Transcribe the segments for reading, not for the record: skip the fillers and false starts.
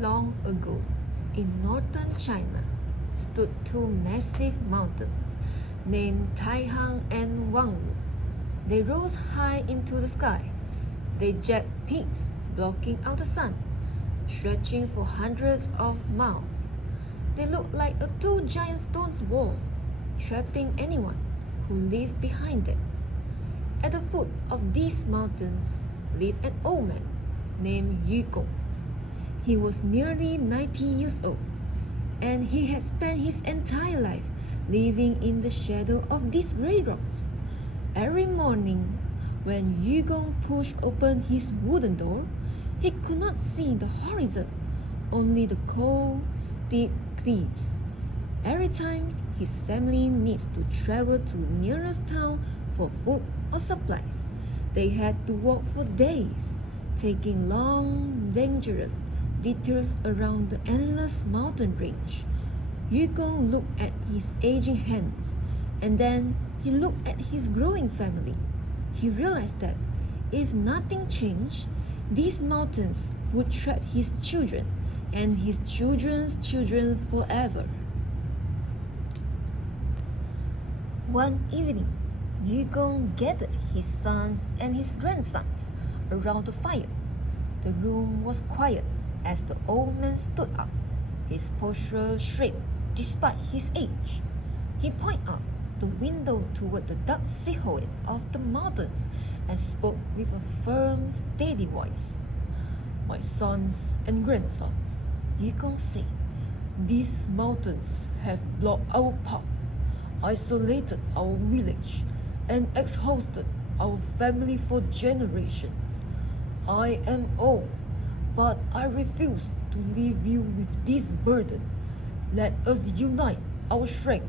long ago, in northern China, stood two massive mountains named Taihang and Wangwu. They rose high into the sky. They jagged peaks blocking out the sun, stretching for hundreds of miles. They looked like a two giant stone wall, trapping anyone who lived behind them. At the foot of these mountains lived an old man named Kyung. He was nearly 90 years old, and he had spent his entire life living in the shadow of these grey rocks. Every morning, when Kyung pushed open his wooden door, he could not see the horizon, only the cold, steep cliffs. Every time his family needs to travel to nearest town for food or supplies, they had to walk for days, taking long, dangerous detours around the endless mountain range. Kyung looked at his aging hands, and then he looked at his growing family. He realized that if nothing changed, these mountains would trap his children and his children's children forever. One evening, Kyung gathered his sons and his grandsons around the fire. The room was quiet as the old man stood up, his posture straight despite his age. He pointed out the window toward the dark silhouette of the mountains and spoke with a firm, steady voice. "My sons and grandsons," Kyung said, "these mountains have blocked our path, isolated our village, and exhausted our family for generations. I am old, but I refuse to leave you with this burden. Let us unite our strength.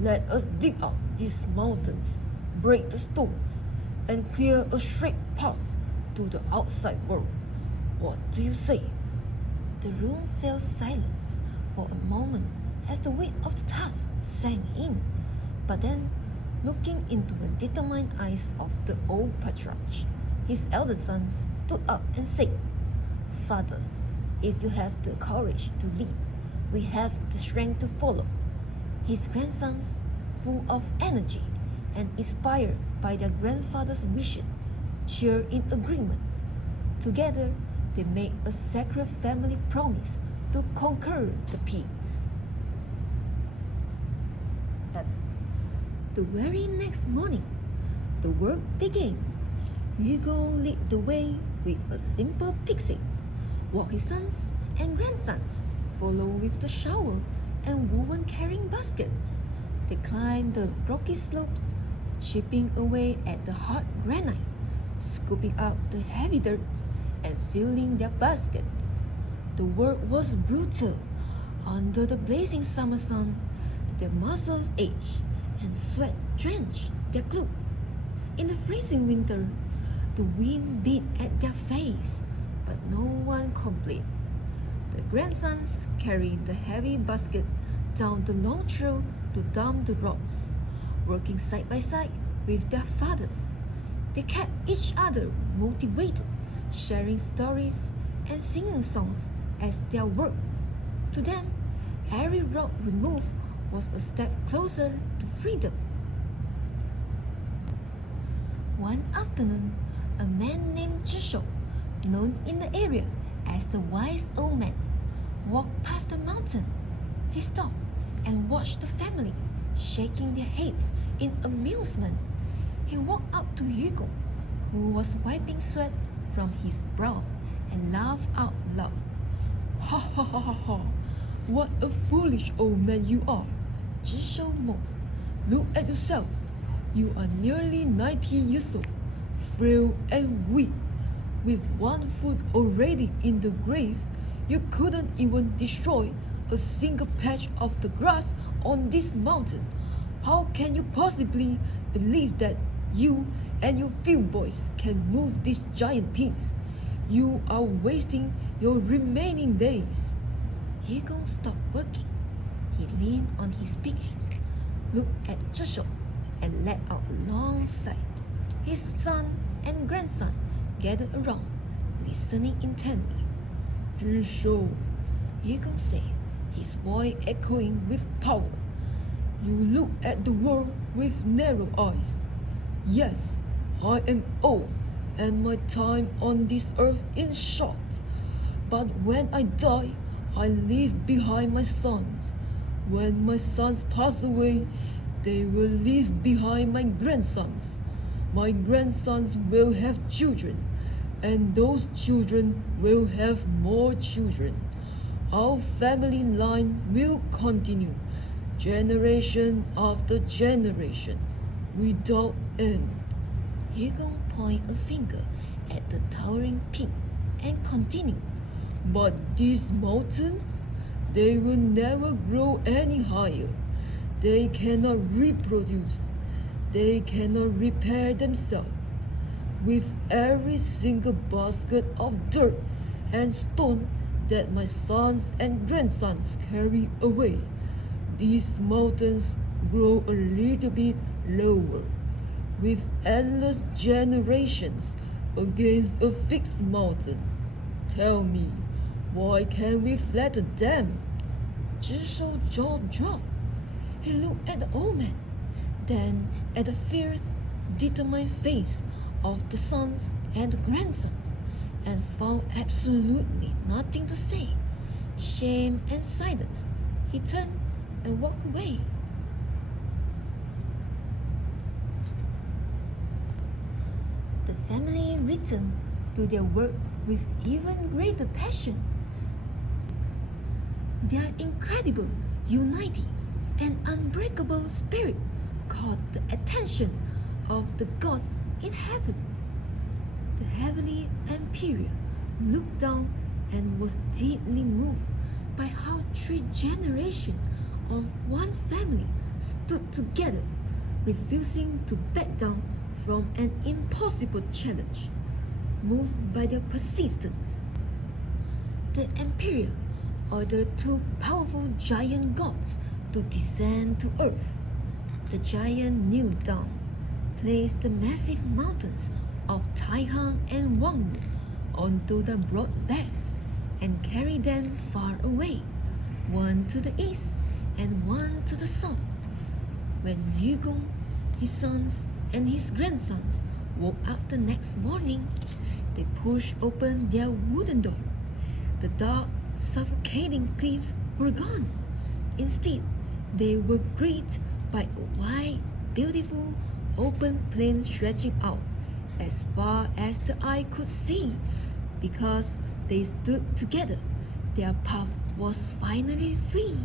Let us dig out these mountains, break the stones, and clear a straight path to the outside world. What do you say?" The room fell silent for a moment as the weight of the task sank in. But then, looking into the determined eyes of the old patriarch, his elder son stood up and said, "Father, if you have the courage to lead, we have the strength to follow." His grandsons, full of energy and inspired by their grandfather's vision, cheered in agreement. Together, they made a sacred family promise to conquer the peaks. The very next morning, the work began. Kyung led the way with a simple pickaxe, while his sons and grandsons followed with the shovel and woven-carrying basket. They climbed the rocky slopes, chipping away at the hard granite, scooping up the heavy dirt, and filling their baskets. The work was brutal. Under the blazing summer sun, their muscles ached and sweat drenched their clothes. In the freezing winter, the wind beat at their face, but no one complained. The grandsons carried the heavy basket down the long trail to dump the rocks, working side by side with their fathers. They kept each other motivated, sharing stories and singing songs as they worked. To them, every rock removed was a step closer to freedom. One afternoon, a man named Teoh, known in the area as the wise old man, walked past the mountain. He stopped and watched the family, shaking their heads in amusement. He walked up to Kyung, who was wiping sweat from his brow, and laughed out loud. "Ha ha ha ha ha! What a foolish old man you are!" Teoh mocked. "Look at yourself. You are nearly 90 years old, frail and weak. With one foot already in the grave, you couldn't even destroy a single patch of the grass on this mountain. How can you possibly believe that you and your few boys can move these giant peaks? You are wasting your remaining days." Kyung stopped working. He leaned on his pickaxe, looked at Teoh, and let out a long sigh. His son and grandson gathered around, listening intently. "Teoh, Yugong said, his voice echoing with power. You look at the world with narrow eyes. Yes, I am old, and my time on this earth is short. But when I die, I leave behind my sons. When my sons pass away, they will leave behind my grandsons. My grandsons will have children, and those children will have more children. Our family line will continue, generation after generation, without end. Yugong pointed a finger at the towering peak and continued. But these mountains, they will never grow any higher. They cannot reproduce. They cannot repair themselves. With every single basket of dirt and stone that my sons and grandsons carry away, these mountains grow a little bit lower. With endless generations against a fixed mountain. Tell me, why can't we flatten them? Zhi Shou's jaw dropped. He looked at the old man, then at the fierce, determined face of the sons and the grandsons, and found absolutely nothing to say. Shame and silence. He turned and walked away. The family returned to their work with even greater passion. Their incredible, uniting, and unbreakable spirit caught the attention of the gods in heaven. The heavenly emperor looked down and was deeply moved by how 3 generations of one family stood together, refusing to back down from an impossible challenge. Moved by their persistence, the emperor ordered 2 powerful giant gods to descend to earth. The giant kneeled down, placed the massive mountains of Taihang and Wangwu onto the broad backs, and carried them far away, one to the east and one to the south. When Yugong, his sons, and his grandsons woke up the next morning, they pushed open their wooden door. The dark, suffocating cliffs were gone. Instead, they were greeted by a wide, beautiful, open plain stretching out as far as the eye could see. Because they stood together, their path was finally free.